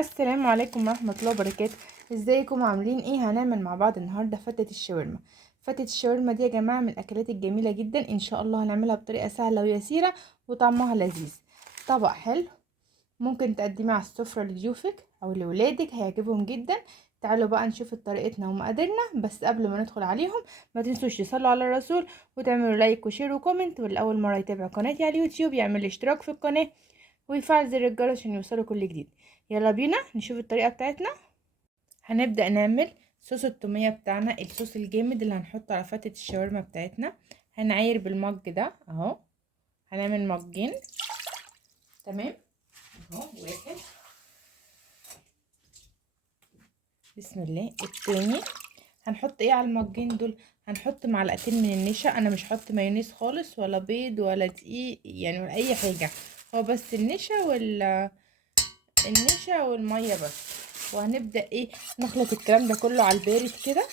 السلام عليكم ورحمة الله وبركاته. ازيكم عاملين ايه؟ هنعمل مع بعض النهاردة فتة الشاورما. فتة الشاورما دي يا جماعة من الاكلات الجميلة جدا، ان شاء الله هنعملها بطريقة سهلة ويسيرة وطعمها لذيذ. طبق حلو ممكن تقدميه على السفرة لضيوفك او لولادك، هيعجبهم جدا. تعالوا بقى نشوف طريقتنا ومقاديرنا، بس قبل ما ندخل عليهم ما تنسوش تصلوا على الرسول وتعملوا لايك وشير وكومنت، واللي اول مرة يتابع قناتي على اليوتيوب يعمل اشتراك في القناة ويفعل زر الجرس عشان يوصله كل جديد. يلا بينا نشوف الطريقة بتاعتنا. هنبدأ نعمل صوص التومية بتاعنا، الصوص الجامد اللي هنحطه على فتة الشاورما بتاعتنا. هنعاير بالمج ده اهو، هنعمل مجين. تمام اهو، واحد. بسم الله. التاني هنحط ايه على المجين دول؟ هنحط معلقتين من النشا. انا مش هحط مايونيز خالص ولا بيض ولا دقيق يعني ولا اي حاجة، هو بس النشا والمية بس. وهنبدأ ايه نخلط الكلام ده كله على البارد كده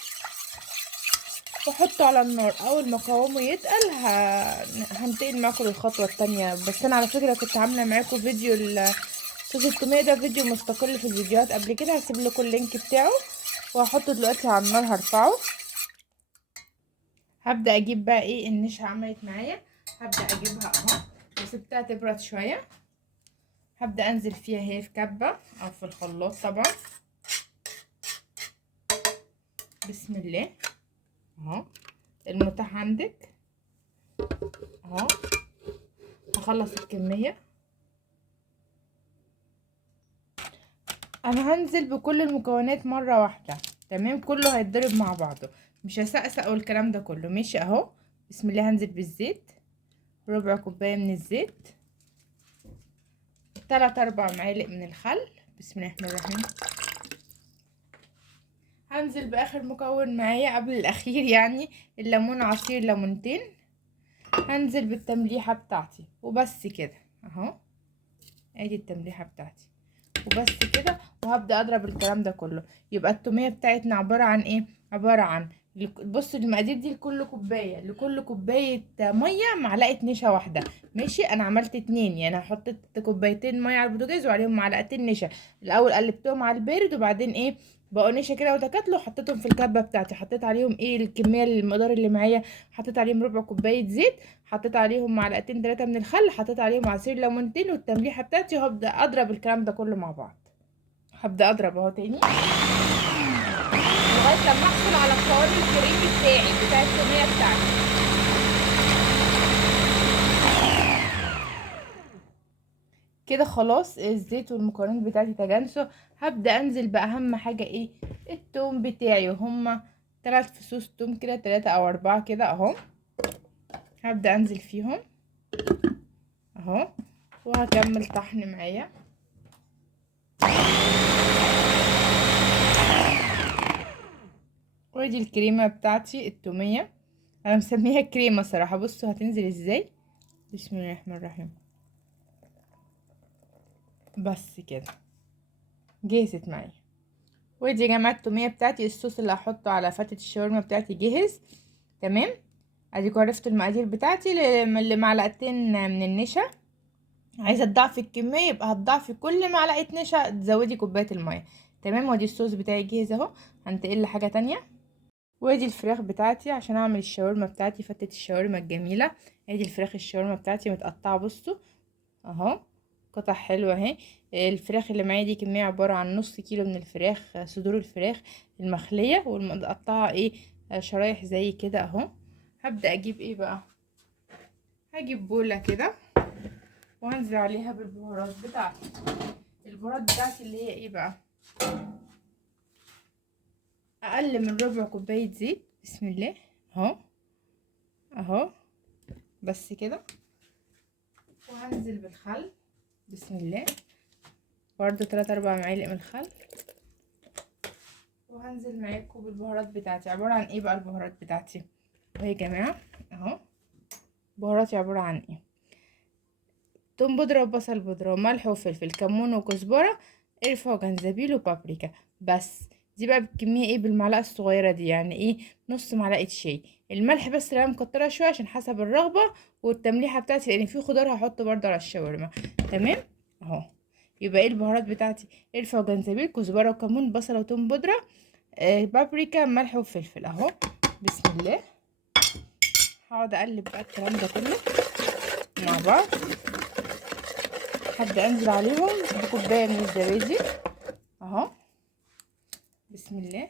واحطه على النار. اول ما قوامه يتقل هنتقل معاكم للخطوه التانية. بس انا على فكره كنت عامله معاكم فيديو صوص التوميه ده، فيديو مستقل في الفيديوهات قبل كده، هسيب لكم اللينك بتاعه وهحطه دلوقتي على النار هرفعه. هبدا اجيب بقى ايه النشا عملت معايا، هبدا اجيبها اهو وسبتها تبرد شويه. هبدا انزل فيها هي في كبه او في الخلاط طبعا. بسم الله اهو المتاح عندك اهو. هخلص الكميه. انا هنزل بكل المكونات مره واحده، تمام؟ كله هيتضرب مع بعضه، مش هسقسق والكلام ده كله. ماشي اهو. بسم الله. هنزل بالزيت، ربع كوبايه من الزيت، 3-4 معالق من الخل. بسم الله الرحمن الرحيم. هنزل باخر مكون معايا قبل الاخير يعني الليمون، عصير ليمونتين. هنزل بالتمليحه بتاعتي وبس كده اهو. ادي التمليحه بتاعتي وبس كده. وهبدأ اضرب الكلام ده كله. يبقى التومية بتاعتنا عبارة عن ايه؟ عبارة عن بص المقادير دي، لكل كوباية مية معلقة نشا واحدة. ماشي، انا عملت 2 يعني هحط كوبايتين مية على البوتاجاز وعليهم معلقتين نشا. الاول قلبتهم على البارد وبعدين ايه بقوا نشا كده وتكاتلوا، حطيتهم في الكبة بتاعتي. حطيت عليهم ايه الكمية المقدار اللي معايا، حطيت عليهم ربع كوباية زيت، حطيت عليهم معلقتين 3 من الخل، حطيت عليهم عصير ليمونتين والتمليحه بتاعتي. وهبدا اضرب الكلام ده كله مع بعض. هبدا اضرب اهو تاني لغايه لما احصل على القوام الكريمي بتاع التوميه بتاعتي. كده خلاص الزيت والمكونات بتاعتي تجانسوا. هبدا انزل باهم حاجه ايه التوم بتاعي، وهما 3 فصوص توم كده، 3 أو 4 كده اهو. هبدا انزل فيهم اهو وهكمل طحن معايا. ودي الكريمه بتاعتي التوميه، انا مسميها كريمه صراحه. بصوا هتنزل ازاي. بسم الله الرحمن الرحيم. بس كده جهزت معايا. ودي يا جماعه التوميه بتاعتي، الصوص اللي هحطه على فتة الشاورما بتاعتي جهز. تمام. اديكوا عرفتوا المقادير بتاعتي. لمعلقتين من النشا. عايزه تضعفي الكميه يبقى هتضعفي كل معلقه نشا تزودي كوبايه الميه. تمام. ودي الصوص بتاعي جاهز اهو. هنتقل لحاجه تانية. وادي الفراخ بتاعتي عشان اعمل الشاورما بتاعتي، فتة الشاورما الجميله. ادي الفراخ الشاورما بتاعتي متقطعه بصوا اهو، قطع حلوه اهي. الفراخ اللي معايا دي كميه عباره عن نص كيلو من الفراخ، صدور الفراخ المخليه والمتقطعه ايه شرايح زي كده اهو. هبدا اجيب ايه بقى، هجيب بوله كده وهنزل عليها بالبهارات بتاعتي. البهارات بتاعتي اللي هي ايه بقى، اقل من ربع كوبايه زيت. بسم الله اهو اهو بس كده. وهنزل بالخل. بسم الله. برضو 3-4 معالق من الخل. وهنزل معاكم بالبهارات بتاعتي. عبارة عن ايه بقى البهارات بتاعتي وهي يا جماعة اهو. بهاراتي عبارة عن ايه، توم بودرة وبصل بودرة وملح وفلفل، كمون وكزبرة، قرفة وجنزبيل وبابريكا بس. دي بقى بالكمية ايه بالمعلقة الصغيرة دي، يعني ايه نص معلقة شاي. الملح بس اللي انا مكترة شوية عشان حسب الرغبة، والتمليحة بتاعتي لان في خضار هحطه برضه على الشاورما. تمام اهو. يبقى ايه البهارات بتاعتي؟ قرفه وجنزبيل كزبره وكمون بصله وتوم بودره بابريكا ملح وفلفل اهو. بسم الله. هقعد اقلب بقى الكلام ده كله مع بعض. هبدا انزل عليهم بكوبايه من الزبادي اهو. بسم الله.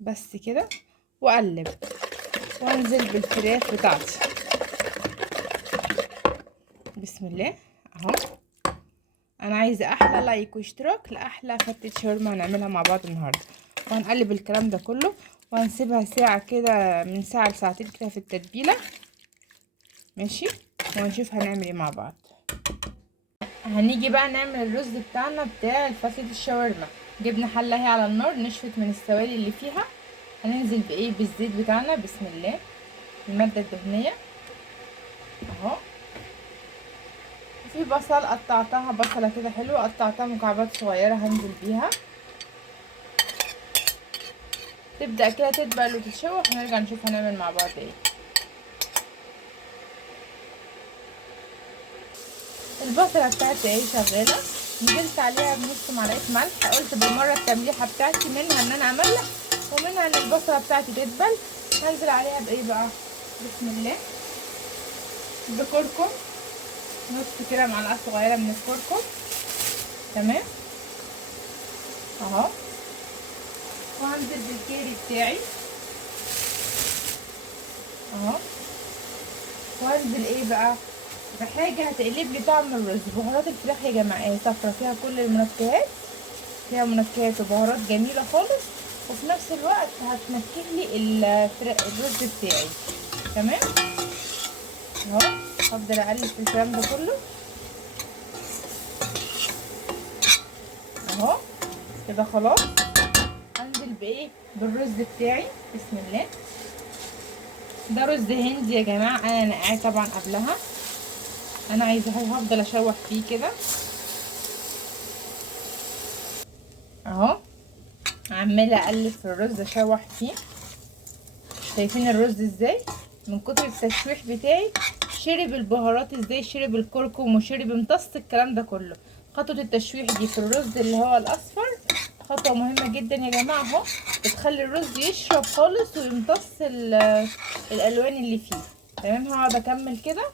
بس كده واقلب وانزل بالفراخ بتاعتي. بسم الله اهو. انا عايزه احلى لايك واشتراك لاحلى فتة شاورما هنعملها مع بعض النهارده. وهنقلب الكلام ده كله وهنسيبها ساعه كده، من ساعه لساعتين كده في التتبيله. ماشي. وهنشوف هنعمل ايه مع بعض. هنيجي بقى نعمل الرز بتاعنا بتاع فتة الشاورما. جبنا حله اهي على النار نشفت من السوائل اللي فيها. هننزل بايه؟ بالزيت بتاعنا. بسم الله. الماده الدهنيه اهو. في بصل قطعتها، بصله كده حلوه قطعتها مكعبات صغيره هنزل بيها. تبدا كده تدبل وتتشوح ونرجع نشوف هنعمل مع بعض ايه. البصله بتاعتي اهي شغاله، نزلت عليها بنص معلقه ملح. قلت بالمره التمليحه بتاعتي منها ان انا املح ومنها ان البصله بتاعتي تدبل. هنزل عليها بايه بقى؟ بسم الله. بكركم، نص كده معلقه صغيره من الكركم. تمام اهو. وهنزل بالكيري بتاعي اهو. وانزل ايه بقى؟ بحاجه هتقلب لي طعم الرز. بهارات الفراخ يا جماعه ايه صفرا، فيها كل المنكهات، فيها منكهات وبهارات جميله خالص، وفي نفس الوقت هتنكه لي الرز بتاعي. تمام اهو. هفضل اقلب في الكلام ده كله اهو كده خلاص. انزل بايه؟ بالرز بتاعي. بسم الله. ده رز هندي يا جماعه، انا نقعاه طبعا قبلها. انا عايزه هفضل اشوح فيه كده اهو. عماله اقلب في الرز اشوح فيه. شايفين الرز ازاي من كتر التشويح بتاعي شرب البهارات ازاي، شرب الكركم وشرب امتص الكلام ده كله. خطوه التشويح دي في الرز اللي هو الاصفر خطوه مهمه جدا يا جماعه اهو. بتخلي الرز يشرب خالص ويمتص الالوان اللي فيه. تمام. هقعد اكمل كده.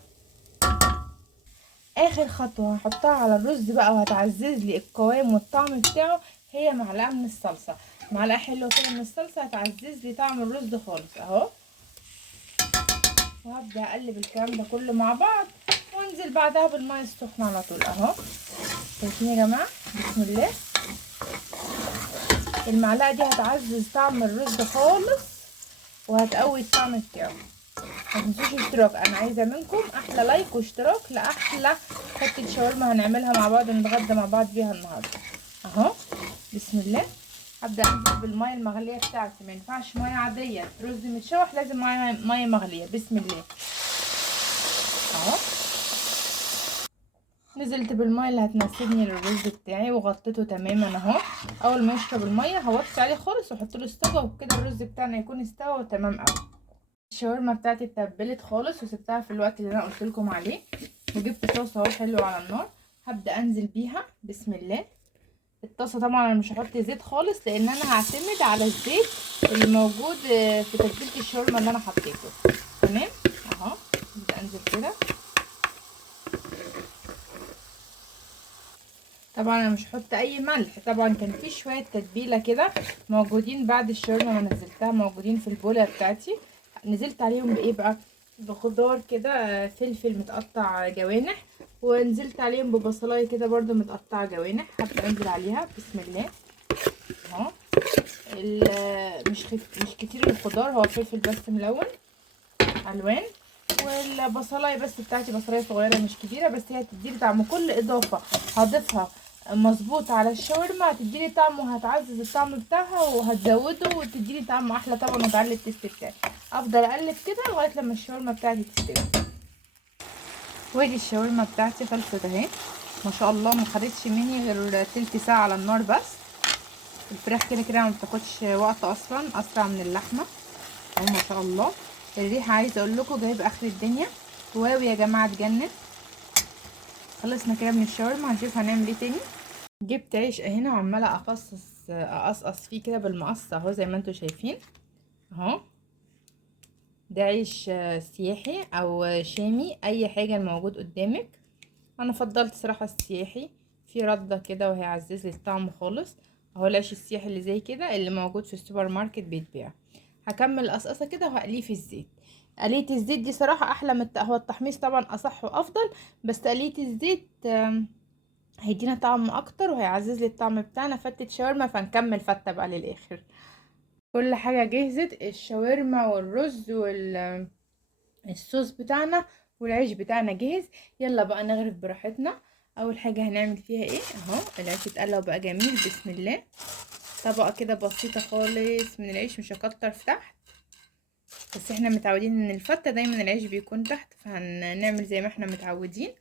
اخر خطوه هحطها على الرز بقى وهتعزز لي القوام والطعم بتاعه، هي معلقه من الصلصه. معلقه حلوه كده من الصلصه هتعزز لي طعم الرز خالص اهو. وهبدا اقلب الكلام ده كله مع بعض وانزل بعدها بالميه السخنه على طول اهو. شايفين يا جماعه؟ بسم الله. المعلقه دي هتعزز طعم الرز خالص وهتقوي الطعم بتاعه. متنسوش الاشتراك. انا عايزه منكم احلى لايك واشتراك لاحلى فتة شاورما هنعملها مع بعض ونتغدى مع بعض بيها النهارده اهو. بسم الله. هبدا انزل بالميه المغليه بتاعتي. ما ينفعش ميه عاديه، رز متشوح لازم ميه مغليه. بسم الله اهو. نزلت بالميه اللي هتناسبني للرز بتاعي وغطيته تماما اهو. اول ما يشرب الميه هوطي عليه خالص واحط له استوى، وبكده الرز بتاعنا يكون استوى وتمام قوي. الشاورما بتاعتي اتبلت خالص وسبتها في الوقت اللي انا قلت لكم عليه، وجبت طاسه اهو حلوه على النار. هبدا انزل بيها. بسم الله. الطاسه طبعا انا مش هحط زيت خالص لان انا هعتمد على الزيت اللي موجود في تتبيله الشاورما اللي انا حطيته. تمام اهو. هبدا انزل كده. طبعا انا مش هحط اي ملح. طبعا كان في شويه تتبيله كده موجودين بعد الشاورما ما نزلتها، موجودين في البوله بتاعتي. نزلت عليهم بايه بقى؟ بخضار كده، فلفل متقطع جوانح، ونزلت عليهم ببصلايه كده برضو متقطعه جوانح. هبدا انزل عليها. بسم الله اهو. مش كتير الخضار، هو فلفل بس ملون الوان، والبصلايه بس بتاعتي بصلايه صغيره مش كبيره، بس هي تديلي طعم. كل اضافه هضيفها مظبوط على الشاورما هتديلي طعم وهتعزز الطعم بتاعها وهتزوده وتديلي طعم احلى طبعا وتعلي التست بتاعي. افضل اقلب كده لغايه لما الشاورما بتاعتي تستوي. وادي الشاورما بتاعتي خلصت اهي ما شاء الله. ما خدتش مني غير تلت ساعه على النار بس. الفراخ كده كده ما بتاخدش وقت اصلا، اسرع من اللحمه اهو ما شاء الله. الريحه عايزه اقول لكم جايب اخر الدنيا. واو يا جماعه تجنن. خلصنا كده من الشاورما، هنشوف هنعمل ايه تاني. جبت عيش هنا وعماله اقصقص فيه كده بالمقص اهو زي ما انتوا شايفين اهو. ده عيش سياحي او شامي، اي حاجه الموجود قدامك. انا فضلت صراحه السياحي، في رده كده وهيعزز لي الطعم خالص اهو. العيش السياحي اللي زي كده اللي موجود في السوبر ماركت بيتباع. هكمل قصقصه كده وهقليه في الزيت. قليه الزيت دي صراحه احلى من هو التحميص طبعا اصح وافضل، بس قليه الزيت هيدينا طعم اكتر وهيعزز لي الطعم بتاعنا. فتة شاورما، فنكمل فتة بقى للاخر. كل حاجه جهزت، الشاورما والرز الصوص بتاعنا والعيش بتاعنا جاهز. يلا بقى نغرف براحتنا. اول حاجه هنعمل فيها ايه اهو، العيش اتقلى وبقى جميل بسم الله. طبقه كده بسيطه خالص من العيش، مش هكتر في تحت، بس احنا متعودين ان الفته دايما العيش بيكون تحت، فهنعمل زي ما احنا متعودين.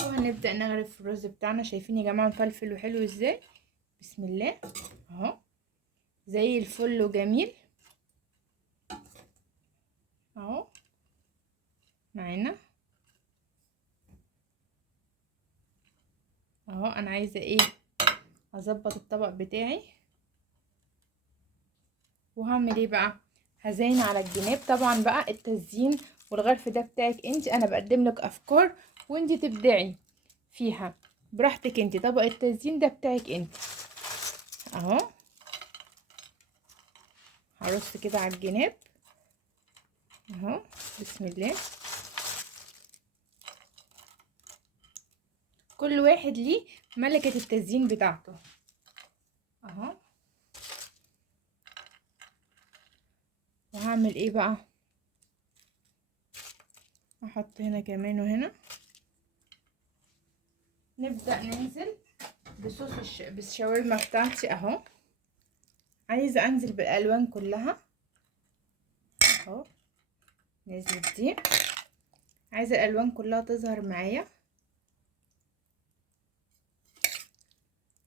وهنبدا نغرف الرز بتاعنا. شايفين يا جماعه مفلفل وحلو ازاي؟ بسم الله اهو زي الفل وجميل اهو معانا اهو. انا عايزه ايه، اظبط الطبق بتاعي. وهعمل ايه بقى، هزين على الجناب. طبعا بقى التزيين والغرف ده بتاعك انت، انا بقدم لك افكار وانت تبدعي فيها براحتك انت. طبق التزيين ده بتاعك انت اهو. هرص كده على الجناب اهو بسم الله. كل واحد ليه ملكة التزيين بتاعته اهو. وهعمل ايه بقى، احط هنا كمان وهنا. نبدأ ننزل بصوص بالشاورما بتاعتي اهو. عايزة انزل بالالوان كلها اهو. نزلت دي، عايزة الالوان كلها تظهر معايا،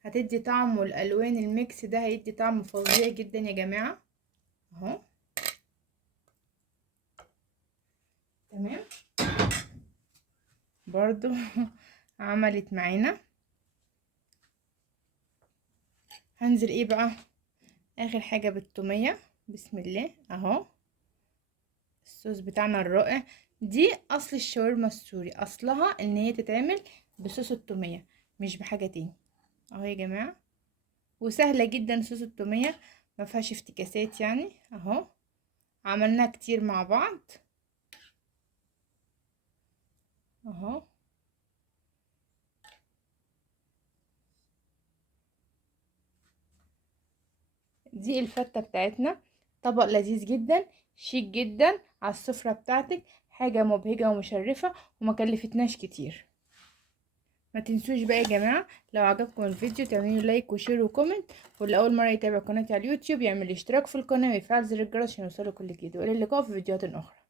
هتدي طعم. والالوان الميكس ده هيدي طعم فظيع جدا يا جماعة اهو. تمام برضو عملت معانا. هنزل ايه بقى، اخر حاجة بالتومية بسم الله اهو. الصوص بتاعنا الرائع. دي اصل الشاورما السوري، اصلها ان هي تتعمل بصوص التومية مش بحاجة تاني اهو يا جماعة. وسهلة جدا صوص التومية، ما فيهاش افتكاسات يعني اهو. عملناها كتير مع بعض اهو. دي الفتة بتاعتنا، طبق لذيذ جدا شيك جدا على السفرة بتاعتك، حاجة مبهجة ومشرفة وما كلفتناش كتير. ما تنسوش بقى يا جماعة لو عجبكم الفيديو تعملوا لايك وشير وكومنت، واللي اول مرة يتابع قناتي على اليوتيوب يعمل اشتراك في القناة ويفعل زر الجرس عشان يوصله كل جديد. والى اللقاء في فيديوهات اخرى.